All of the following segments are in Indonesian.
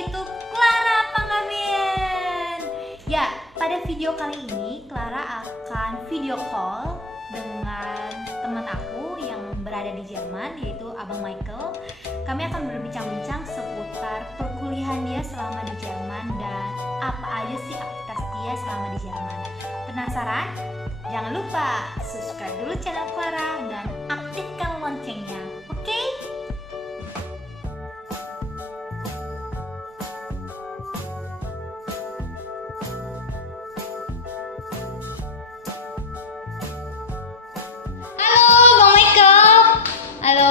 yaitu Clara Panggabean. Ya, pada video kali ini Clara akan video call dengan teman aku yang berada di Jerman, yaitu Abang Michael. Kami akan berbincang-bincang seputar perkuliahan dia selama di Jerman dan apa aja sih aktivitas dia selama di Jerman. Penasaran? Jangan lupa subscribe dulu channel Clara dan aktifkan loncengnya, oke? Halo Bang Michael. Halo,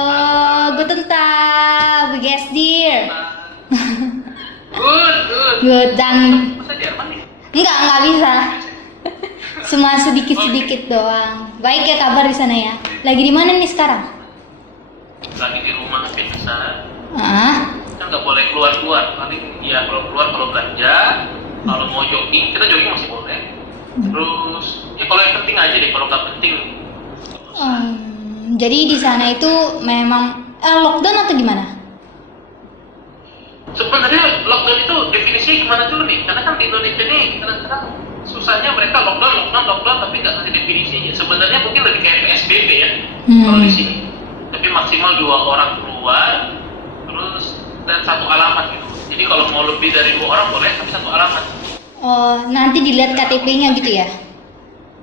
guten Tag, wie geht's dir? Good, dan Masa Jerman nih? enggak bisa. Cuma sedikit-sedikit doang. Baik ya kabar di sana ya. Lagi di mana nih sekarang? Lagi di rumah biasa. Kan nggak boleh keluar-keluar. Paling ya kalau keluar kalau belanja, kalau mau jogging, kita jogging masih boleh. Terus ya kalau yang penting aja deh, kalau nggak penting. Jadi di sana itu memang lockdown atau gimana? Sebenarnya lockdown itu definisinya gimana dulu nih? Karena kan di Indonesia nih kadang-kadang susahnya mereka lockdown tapi nggak ngerti definisinya. Sebenarnya mungkin lebih kayak PSBB ya kalau di sini. Tapi maksimal 2 orang keluar, terus dan 1 alamat gitu. Jadi kalau mau lebih dari 2 orang boleh, tapi 1 alamat. Oh, nanti dilihat KTP-nya gitu ya?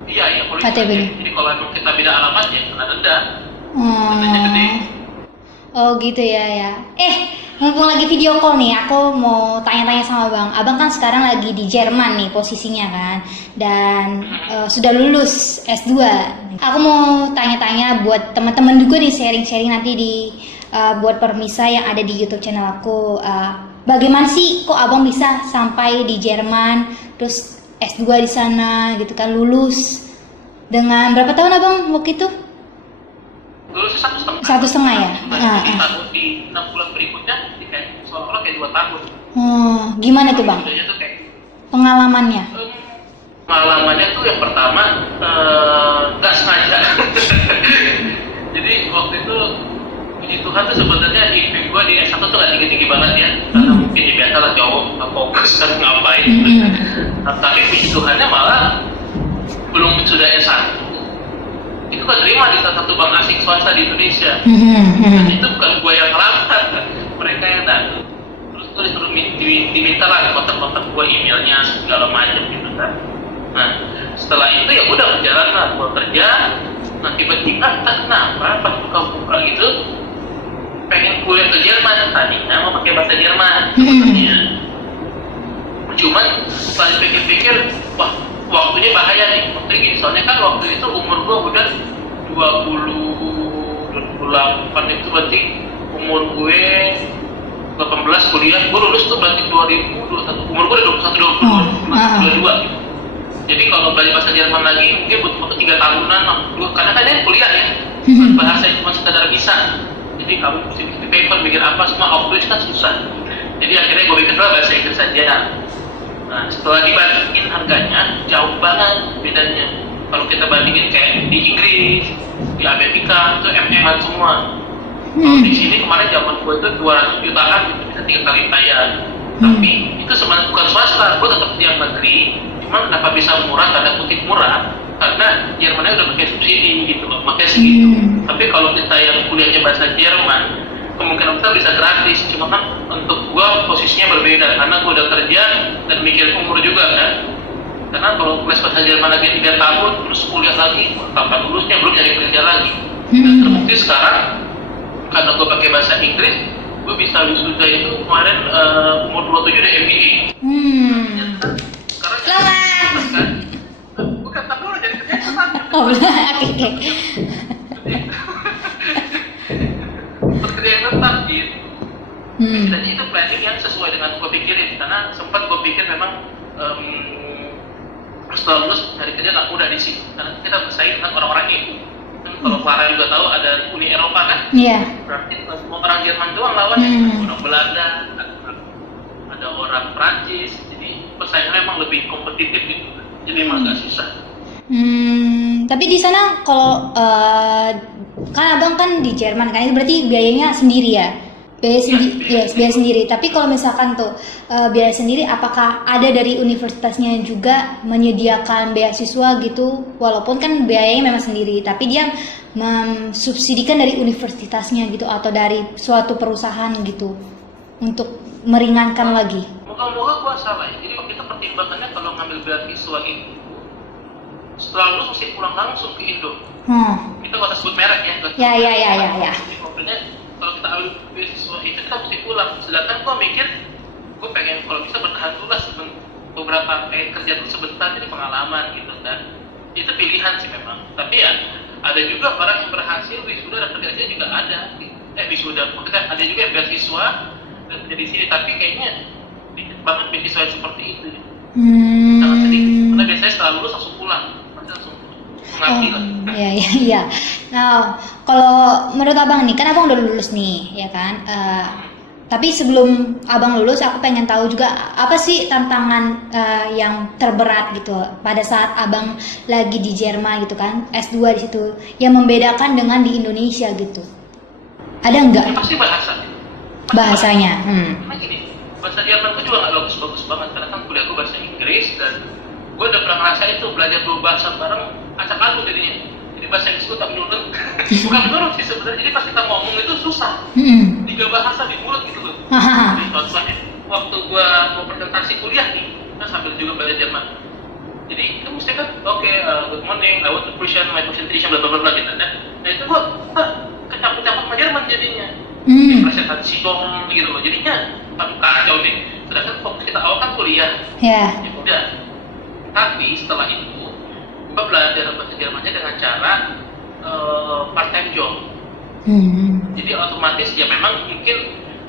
Iya, polisi. KTP-nya. Jadi kalau emang kita beda alamat ya kena denda. Dendanya gede. Oh gitu ya. Mumpung lagi video call nih, aku mau tanya-tanya sama Abang. Abang kan sekarang lagi di Jerman nih posisinya kan, dan sudah lulus S2. Aku mau tanya-tanya buat teman-teman juga nih, sharing-sharing nanti di buat permisa yang ada di YouTube channel aku. Bagaimana sih kok Abang bisa sampai di Jerman, terus S2 di sana gitu kan, lulus dengan berapa tahun Abang waktu itu? Lulus 1,5 1,5 ya? Di 6 bulan berikutnya kayak seolah-olah kayak 2 tahun. Gimana tuh Bang? Bedanya tuh kayak Pengalamannya? pengalamannya tuh yang pertama nggak sengaja. Jadi waktu itu puji Tuhan tuh sebenarnya IP gue di S1 tuh nggak tinggi-tinggi banget ya, karena mungkin ya biasa lah cowok nggak fokus kan ngapain. Tapi puji Tuhannya malah belum sudah S1 itu kan terima di salah satu bank asing swasta di Indonesia. Dan itu bukan gue yang ngelamar, mereka yang datang. Terus gue disuruh diminta lah kontak-kontak gue, emailnya segala macam gitu kan. Nah setelah itu ya udah berjalan lah, gue kerja. Nah tiba-tiba entah kenapa pas buka-buka gitu pengen kuliah ke Jerman, tadinya mau pakai bahasa Jerman sebenarnya. Cuman setelah dipikir-pikir, wah waktunya bahaya nih. Waktu gini, soalnya kan waktu itu umur gue udah 28 itu berarti umur gue 18 kuliah, gue lulus tuh berarti 2021, umur gue udah 21, 22 gitu. Jadi kalau belajar bahasa Jerman lagi mungkin butuh waktu 3 tahunan, karena kan dia kuliah ya, bahasa cuma sekedar bisa. Jadi kamu mesti bikin paper, bikin apa, semua outreach kan susah. Jadi akhirnya gue bikin bahasa Inggris saja. Nah setelah dibandingin harganya jauh banget bedanya. Kalau kita bandingin kayak di Inggris, di Amerika itu MM-an semua. Kalau di sini kemarin zaman gue itu 200 jutaan gitu, bisa 3 kali bayar. Tapi itu sebenarnya bukan swasta, gue tetap di yang negeri. Cuman kenapa bisa murah, tanda kutip murah? Karena Jermannya udah pakai subsidi gitu loh, makanya segitu. Tapi kalau kita yang kuliahnya bahasa Jerman, kemungkinan besar bisa gratis. Cuma kan untuk gua posisinya berbeda karena gua udah kerja dan mikir umur juga kan. Karena kalau les bahasa Jerman lagi 3 tahun terus kuliah lagi, kapan lulusnya, belum cari kerja lagi. Dan terbukti sekarang karena gua pakai bahasa Inggris, gua bisa wisuda itu kemarin umur 27 udah MBA. Sekarang kan bukan, tapi udah jadi kerja kan. Oke. Pekerja yang tetap gitu. Dan itu planning yang sesuai dengan gue pikirin, karena sempat gue pikir memang setelah lulus cari kerja nggak mudah di sini, karena kita bersaing dengan orang-orang itu. Kan kalau Clara juga tahu ada Uni Eropa kan? Iya. Berarti semua orang Jerman doang lawannya, orang Belanda, ada orang Prancis, jadi persaingannya memang lebih kompetitif gitu. Jadi emang agak susah. Tapi di sana kalau kan Abang kan di Jerman kan, itu berarti biayanya sendiri ya? biaya sendiri. Tapi kalau misalkan tuh biaya sendiri, apakah ada dari universitasnya juga menyediakan beasiswa gitu? Walaupun kan biayanya memang sendiri, tapi dia mensubsidikan dari universitasnya gitu atau dari suatu perusahaan gitu untuk meringankan lagi. Moga-moga gua salah ya. Jadi kita pertimbangannya kalau ngambil beasiswa itu setelah lulus mesti pulang langsung ke Indo. Kita nggak usah sebut merek ya. Ya. Pokoknya kalau kita ambil beasiswa itu kita mesti pulang. Sedangkan gua mikir, gua pengen kalau bisa bertahan dulu lah beberapa kerja dulu sebentar, jadi pengalaman gitu kan. Itu pilihan sih memang. Tapi ya ada juga orang yang berhasil wisuda dan kerjanya juga ada. Wisuda, maksudnya ada juga yang beasiswa dan kerja di sini, tapi kayaknya dikit banget beasiswa yang seperti itu. Sangat sedikit. Karena biasanya setelah lulus langsung pulang. Langsung mengabdi lah. Iya. Nah, kalau menurut abang nih, kan abang udah lulus nih, ya kan? Tapi sebelum abang lulus, aku pengen tahu juga apa sih tantangan yang terberat gitu pada saat abang lagi di Jerman gitu kan, S2 di situ, yang membedakan dengan di Indonesia gitu. Ada nggak? Ya, pasti bahasa. Bahasanya. Karena gini, bahasa Jerman itu juga nggak bagus-bagus banget, karena kan kuliah gue bahasa Inggris dan gue udah pernah ngerasa itu belajar dua bahasa bareng acak adul jadinya. Jadi bahasa Inggris gue tak menurun, bukan menurun sih sebenarnya. Jadi pas kita ngomong itu susah. 3 bahasa di mulut gitu loh. Jadi contohnya waktu gue mau presentasi kuliah nih, kan sambil juga belajar Jerman. Jadi itu mesti kan good morning, I want to present my presentation bla bla bla gitu kan. Nah itu gue kecampur-campur sama Jerman jadinya. Presentasi dong gitu loh. Jadinya kacau nih. Sedangkan fokus kita awal kan kuliah. Ya udah. Tapi setelah itu gue belajar bahasa Jermannya dengan cara part time job. Jadi otomatis ya memang mungkin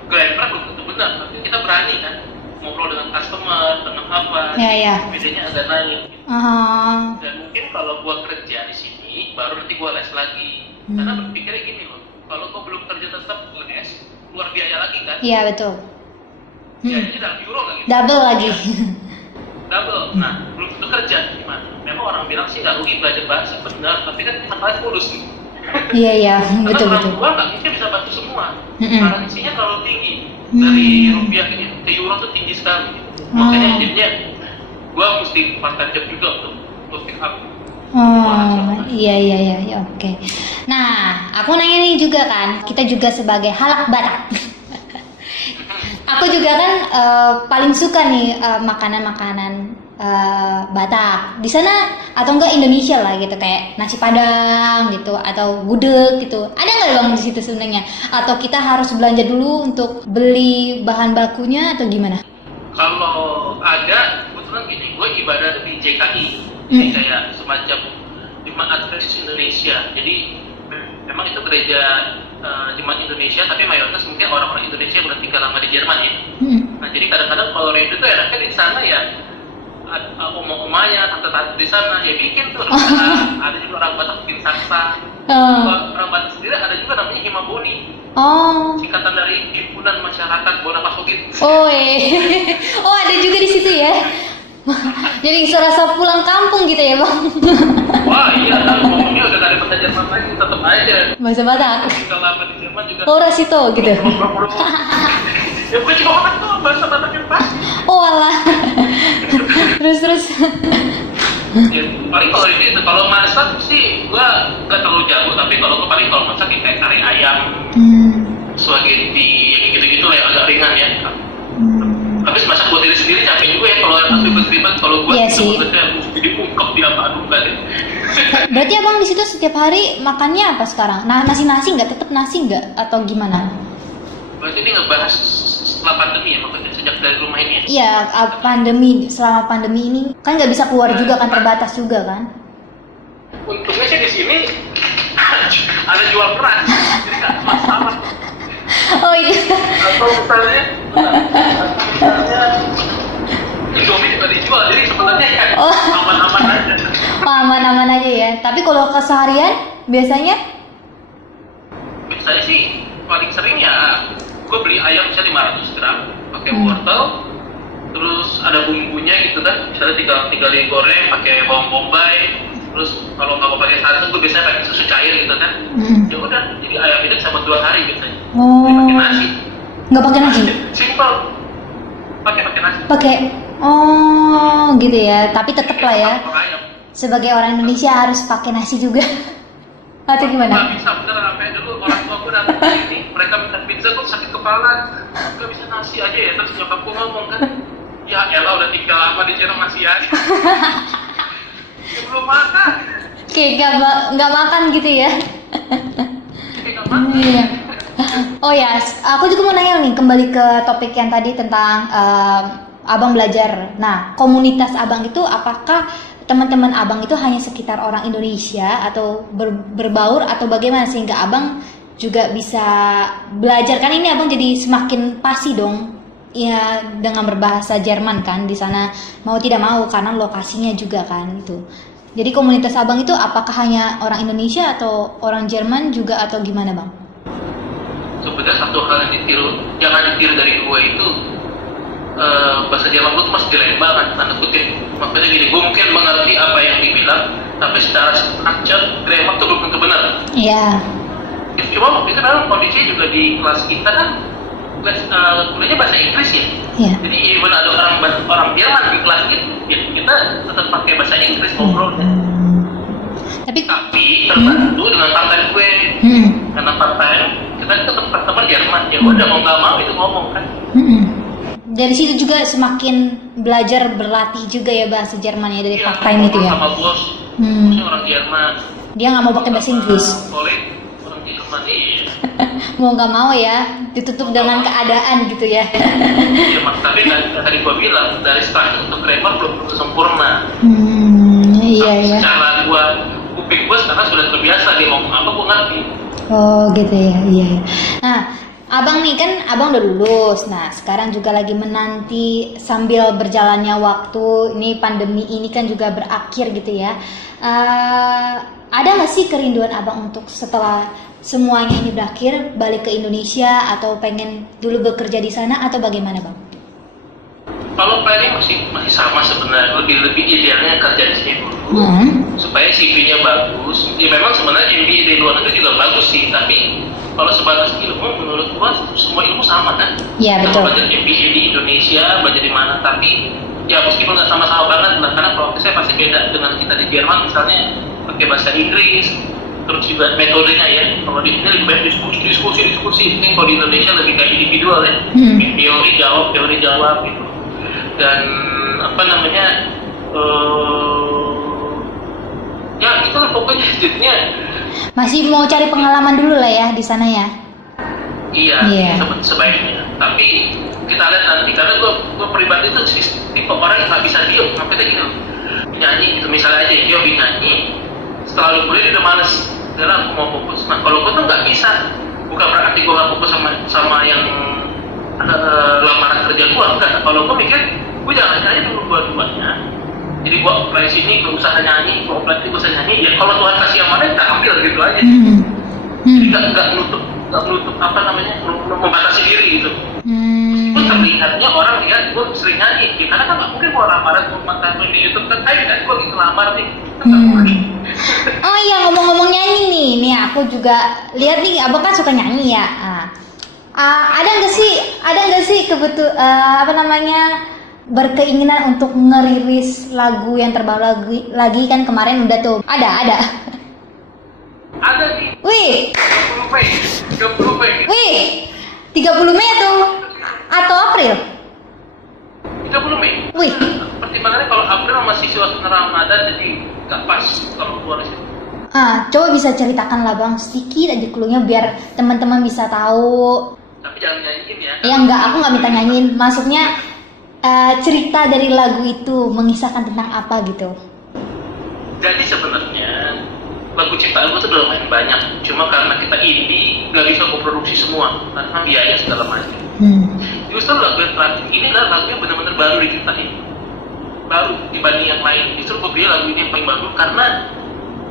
grammar belum tentu benar, tapi kita berani kan ngobrol dengan customer, dengan apa, bedanya agak naik. Dan mungkin kalau gua kerja di sini, baru nanti gua les lagi. Karena berpikirnya gini loh, kalau gua belum kerja tetap les, keluar biaya lagi kan? Iya betul. Biayanya dalam euro lagi. Double lagi. Double. Nah, belum tentu kerja gimana? Memang orang bilang sih nggak rugi belajar bahasa, benar. Tapi kan sampai lulus nih. Iya betul. Karena orang tua nggak mungkin bisa bantu semua. Karansinya terlalu tinggi dari rupiah ini ke euro tuh tinggi sekali. Makanya jadinya gue mesti part time job juga untuk pick up. Iya, oke. Nah, aku nanya nih juga kan, kita juga sebagai halak Batak. Aku juga kan paling suka nih makanan-makanan Batak di sana atau enggak Indonesia lah gitu, kayak nasi padang gitu atau gudeg gitu. Ada nggak bang di situ sebenarnya? Atau kita harus belanja dulu untuk beli bahan bakunya atau gimana? Kalau ada, kebetulan gini, gue ibadah di JKI, jadi kayak semacam Jemaat Kristus Indonesia. Jadi memang itu gereja Jemaat Indonesia, tapi mayoritas mungkin orang-orang Indonesia yang udah tinggal lama di Jerman ya. Nah jadi kadang-kadang kalau rindu tuh enaknya di sana ya. Oma-omanya, tante-tante di sana ya bikin tuh. Ada juga orang Batak bikin saksa. Orang Batak sendiri ada juga namanya Himaboni. Singkatan dari Himpunan Masyarakat Bona Pasogit. Oh ada juga di situ ya. Jadi serasa pulang kampung gitu ya bang. Wah iya, ngomongnya udah gak ada bahasa Jerman lagi, tetap aja bahasa Batak. Kalau lama di Jerman juga. Rasito gitu. Ya bukan cuma orang tuh bahasa Batak yang pasti. Alah. Terus. Ya, paling kalau ini kalau masak sih gua nggak terlalu jago, tapi kalau masak kayak kari ayam, spaghetti, yang gitu-gitu lah yang agak ringan ya. Habis masak buat diri sendiri capek juga ya kalau aku berterima kalau gua jadi ungkep di apa aduh enggak deh. Berarti abang di situ setiap hari makannya apa sekarang? Nah nasi nggak, tetap nasi nggak atau gimana? Berarti ini ngebahas setelah pandemi ya, maksudnya sejak dari rumah ini ya? Iya, selama pandemi ini kan nggak bisa keluar juga kan, terbatas juga kan? Untungnya sih di sini ada jual beras, jadi nggak masalah. Oh iya. Atau misalnya Indomie juga dijual, jadi sebenarnya ya aman-aman aja. Aman-aman aja ya. Tapi kalau keseharian biasanya? Biasanya sih paling sering ya gue beli ayam misalnya 500 gram pakai wortel, terus ada bumbunya gitu kan, misalnya tinggal digoreng pakai bawang bombay, terus kalau nggak mau pakai santan gue biasanya pakai susu cair gitu kan. Ya udah, jadi ayam itu sama 2 hari biasanya. Pakai nasi. Nggak pakai nasi? Simpel. Pakai nasi. Pakai. Oh, gitu ya. Tapi tetap lah ya. Ayam. Sebagai orang Indonesia harus pakai nasi juga. Atau Nggak gimana? bisa, beneran. Sampai dulu orang tua aku datang ke sini, mereka minta pizza, kok sakit kepala. Nggak bisa nasi aja ya. Terus nyokapku ngomong kan, ya elah udah tinggal lama di Jerman masih aja. Ya, belum makan. Kayak nggak makan gitu ya? Kayak nggak makan. Iya. Oh ya, aku juga mau nanya nih kembali ke topik yang tadi tentang abang belajar. Nah, komunitas abang itu apakah teman-teman abang itu hanya sekitar orang Indonesia atau berbaur atau bagaimana sehingga abang juga bisa belajar, kan ini abang jadi semakin pasti dong ya dengan berbahasa Jerman kan di sana mau tidak mau karena lokasinya juga kan itu. Jadi komunitas abang itu apakah hanya orang Indonesia atau orang Jerman juga atau gimana bang? Sebenarnya satu hal yang jangan ditiru dari gue itu, bahasa Jerman gue tuh masih dilema kan, tanda kutip. Maksudnya gini, gue mungkin mengerti apa yang dibilang, tapi secara structure grammar tuh belum tentu benar. Iya. Cuma waktu itu memang kondisi juga di kelas kita kan kuliahnya bahasa Inggris ya. Iya. Jadi even ada orang Jerman di kelas ya kita tetap pakai bahasa Inggris ngobrol. Tapi terbantu dengan partai gue. Karena partai kita tetap teman Jerman, ya udah mau nggak mau itu ngomong kan. Dari situ juga semakin belajar berlatih juga ya bahasa Jerman ya dari part-time itu ya. Sama bos, bosnya orang Jerman. Dia nggak mau pakai bahasa Inggris. Oleh orang Jerman, iya. Mau nggak mau ya, ditutup dengan keadaan gitu ya. Iya mas, tapi tadi gua bilang dari structure untuk grammar belum tentu sempurna. Iya ya. Cara kuping gua sekarang sudah terbiasa dia ngomong apa gua ngerti. Oh gitu ya, iya. Nah, abang nih kan abang udah lulus. Nah, sekarang juga lagi menanti sambil berjalannya waktu. Ini pandemi ini kan juga berakhir gitu ya. Ada nggak sih kerinduan abang untuk setelah semuanya ini berakhir balik ke Indonesia atau pengen dulu bekerja di sana atau bagaimana bang? Kalau planning masih sama sebenarnya, lebih idealnya kerja di sini dulu supaya CV-nya bagus. Ya memang sebenarnya MBA di luar negeri juga bagus sih, tapi kalau sebatas ilmu menurut gua semua ilmu sama kan. Iya betul. Belajar MBA di Indonesia, belajar di mana, tapi ya meskipun nggak sama-sama banget lah, karena prosesnya pasti beda dengan kita di Jerman misalnya pakai bahasa Inggris, terus juga metodenya ya. Kalau di sini lebih banyak diskusi. Ini kalau di Indonesia lebih kayak individual ya, teori jawab gitu. Dan apa namanya, ya itulah pokoknya jadinya. Masih mau cari pengalaman dulu lah ya di sana ya. Iya. Sebaiknya. Tapi kita lihat nanti, karena gue pribadi tuh tipe orang yang nggak bisa diem. Makanya gini, nyanyi gitu misalnya aja dia hobi nyanyi, setelah lu kuliah dia udah males, udah aku mau fokus. Nah kalau gue tuh nggak bisa, bukan berarti gue nggak fokus sama yang lamaran kerja gue, enggak. Kalau gue mikir gue jangan nyanyi dulu dua-duanya. Jadi gue apply sini, gue usaha nyanyi, gue apply sini, gue usaha nyanyi. Ya kalau Tuhan kasih yang mana kita ambil gitu aja. Jadi nggak menutup apa namanya, membatasi diri gitu. Meskipun terlihatnya orang lihat gue sering nyanyi, karena kan nggak mungkin gue lamaran di YouTube kan, kan gue lagi ngelamar nih. Oh iya, ngomong-ngomong nyanyi nih aku juga lihat nih abang kan suka nyanyi ya. Ada nggak sih berkeinginan untuk ngerilis lagu yang terbaru lagi kan kemarin udah tuh ada nih. Wih 30 Mei wih 30 Mei atau April 30 Mei. Wih, pertimbangannya kalau April masih suasana Ramadan jadi nggak pas kalau keluar sih. coba bisa ceritakan lah bang sedikit aja cluenya biar teman-teman bisa tahu. Tapi jangan nyanyiin ya. Ya enggak, aku nggak minta nyanyiin. Maksudnya cerita dari lagu itu mengisahkan tentang apa gitu. Jadi sebenarnya lagu ciptaan gue tuh udah lumayan banyak. Cuma karena kita indie nggak bisa memproduksi semua karena biaya segala macam. Justru lagu yang terakhir ini adalah lagu yang benar-benar baru diciptain, baru dibanding yang lain. Justru gue pilih lagu ini yang paling baru karena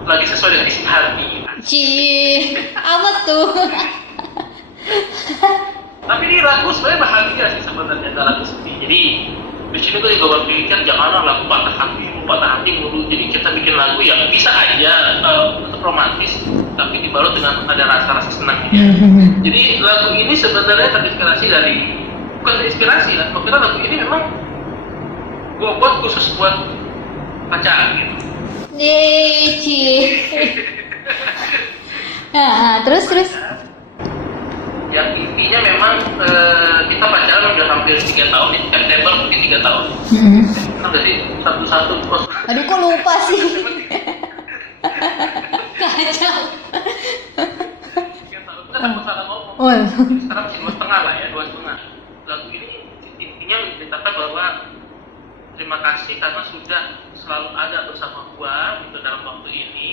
lagi sesuai dengan isi hati. Cih, apa tuh? Tapi ini lagu sebenarnya bahagia sih sebenarnya, nggak lagu sedih. Jadi di sini tuh juga berpikir janganlah lagu patah hati mulu. Jadi kita bikin lagu yang bisa aja tetap romantis, tapi dibalut dengan ada rasa-rasa senangnya. Jadi lagu ini sebenarnya terinspirasi dari, bukan terinspirasi lah, kalau kita lagu ini memang gue buat khusus buat pacar gitu. Nah, terus. Yang intinya memang kita pacaran udah hampir 3 tahun nih, September mungkin 3 tahun. Kan dari satu terus. Aduh, kok lupa sih. Kacau. 3 tahun kan aku salah ngomong. Oh. Sekarang masih 2,5 lah ya, 2,5. Lagu ini intinya menceritakan bahwa terima kasih karena sudah selalu ada bersama gua gitu dalam waktu ini,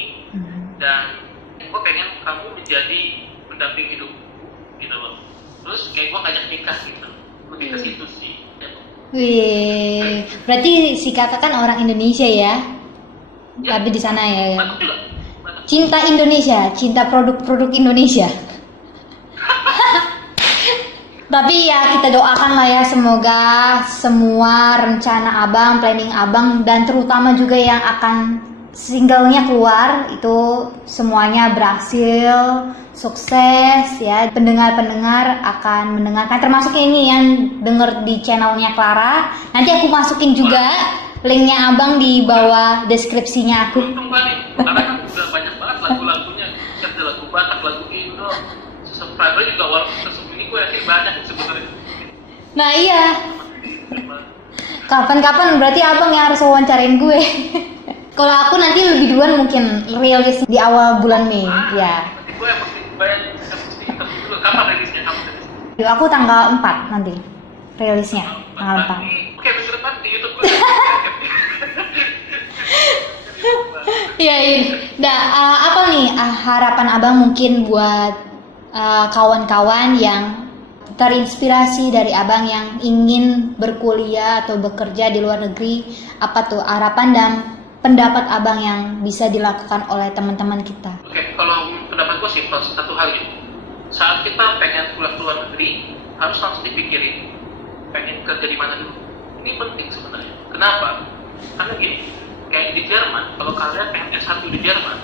dan gua pengen kamu menjadi pendamping hidupku gitu loh. Terus kayak gua ngajak nikah gitu, lebih ke situ sih. Wih, berarti si kakak kan orang Indonesia ya? Tapi di sana ya. Bagus juga. Cinta Indonesia, cinta produk-produk Indonesia. Tapi ya kita doakan lah ya, semoga semua rencana abang, planning abang, dan terutama juga yang akan singlenya keluar itu semuanya berhasil, sukses ya. Pendengar-pendengar akan mendengarkan, termasuk ini yang denger di channelnya Clara. Nanti aku masukin juga linknya abang di bawah deskripsinya aku. Untung banget, karena kan udah banyak banget lagu-lagunya. Ada lagu Batak, lagu Indo, subscriber juga walaupun ini gue yakin banyak sebenarnya. Nah iya, kapan-kapan berarti abang yang harus wawancarain gue. Kalau aku nanti lebih duluan mungkin rilis di awal bulan Mei ya. Nanti gue yang mesti bayar, mesti interview dulu. Kapan rilisnya? Aku tanggal 4 nanti rilisnya, tanggal 4. Oke, minggu depan di YouTube gue. Iya. Nah, apa nih harapan abang mungkin buat kawan-kawan yang terinspirasi dari abang yang ingin berkuliah atau bekerja di luar negeri? Apa tuh harapan dan pendapat abang yang bisa dilakukan oleh teman-teman kita? Oke, kalau pendapat gue sih satu hal gitu. Saat kita pengen pulang ke luar negeri, harus langsung dipikirin pengen kerja di mana dulu. Ini penting sebenarnya. Kenapa? Karena gini, kayak di Jerman, kalau kalian pengen S1 di Jerman,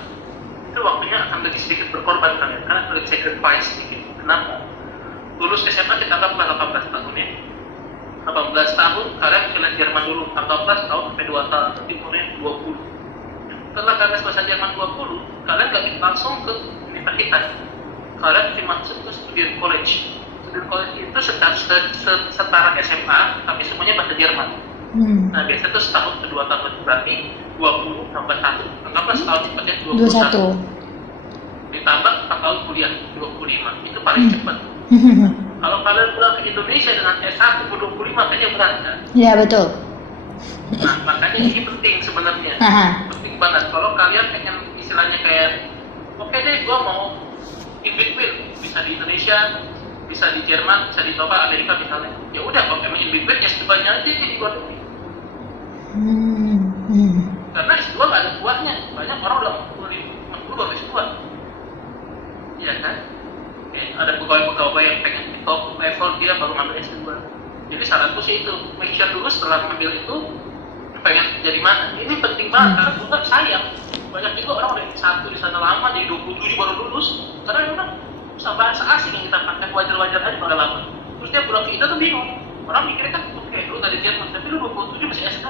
itu waktunya akan lebih sedikit berkorban kalian, karena lebih sacrifice sedikit. Kenapa? Lulus SMA kita anggaplah 18 tahun ya. 18 tahun kalian kelas Jerman dulu, 18 tahun sampai 2 tahun, nanti umurnya 20. Setelah kalian selesai Jerman 20, kalian gak langsung ke universitas. Kalian mesti masuk ke student college. Student college itu setara SMA, tapi semuanya bahasa Jerman. Nah biasanya itu setahun ke 2 tahun, berarti 20 tambah 1, anggaplah setahun cepatnya 21. Ditambah 4 tahun kuliah, 25, itu paling cepat. Kalau kalian pulang ke Indonesia dengan S1 ke 25 kayaknya berat kan? Iya betul. Nah makanya ini penting sebenarnya. Penting banget. Kalau kalian pengen istilahnya kayak, oke deh gue mau in between, bisa di Indonesia, bisa di Jerman, bisa di Amerika misalnya. Ya udah, kalau emang in between ya sebanyak aja di luar negeri. Karena S2 gak ada buahnya. Banyak orang udah 40 baru S2. Iya kan? Ada pegawai-pegawai yang pengen di top level, dia baru ngambil S2. Jadi saranku sih itu, make sure dulu setelah ngambil itu pengen jadi mana. Ini penting banget karena gue sayang. Banyak juga orang udah S1 di sana lama, jadi 27 baru lulus. Karena memang bahasa asing yang kita pakai wajar-wajar aja pada lama. Terus dia pulang ke Indo tuh bingung. Orang mikirnya kan, oke, lu tadi Jerman, tapi lu 27 masih S1.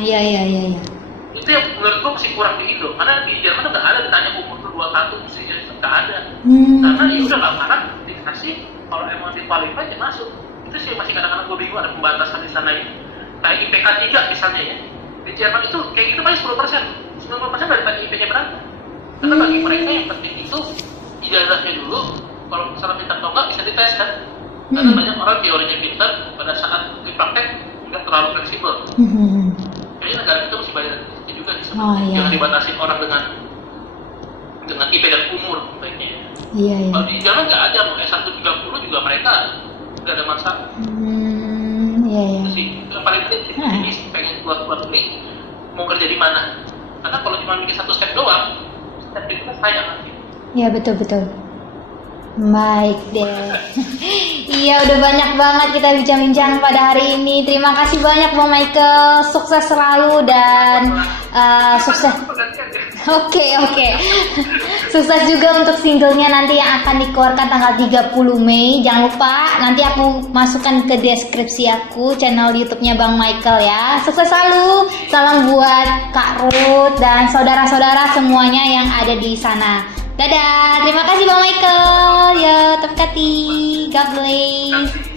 Iya. Itu yang menurut gue masih kurang di Indo. Karena di Jerman tuh gak ada ditanya umur tuh 21, mesti jadi gak ada. Karena ya udah gak marah, dikasih, kalau emang di-qualify ya masuk. Itu sih masih kadang-kadang gue bingung ada pembatasan di sana ini. Kayak IPK 3 misalnya ya. Di Jerman itu kayak gitu paling 10%. 90% dari tadi IP-nya berapa? Karena bagi mereka yang penting itu ijazahnya dulu, kalau misalnya pintar atau enggak bisa dites kan. Karena banyak orang teorinya pintar, pada saat di praktek nggak terlalu fleksibel. Kayaknya negara kita mesti bayar itu juga di sana. Jangan dibatasi orang dengan IP dan umur baiknya. Iya. Kalau di Jerman nggak ada, mau S1 30 juga mereka nggak ada masalah. Iya. Itu sih yang paling penting sih. Jadi pengen keluar negeri, mau kerja di mana? Karena kalau cuma bikin satu step doang, step itu kan sayang nanti. Iya betul. Baik deh. Iya udah banyak banget kita bincang-bincang pada hari ini. Terima kasih banyak Bang Michael. Sukses selalu dan sukses. Oke, oke. Sukses juga untuk singlenya nanti yang akan dikeluarkan tanggal 30 Mei. Jangan lupa nanti aku masukkan ke deskripsi aku channel YouTube-nya Bang Michael ya. Sukses selalu. Salam buat Kak Ruth dan saudara-saudara semuanya yang ada di sana. Dadah. Terima kasih Bang Michael. Ya, terima kasih. God bless.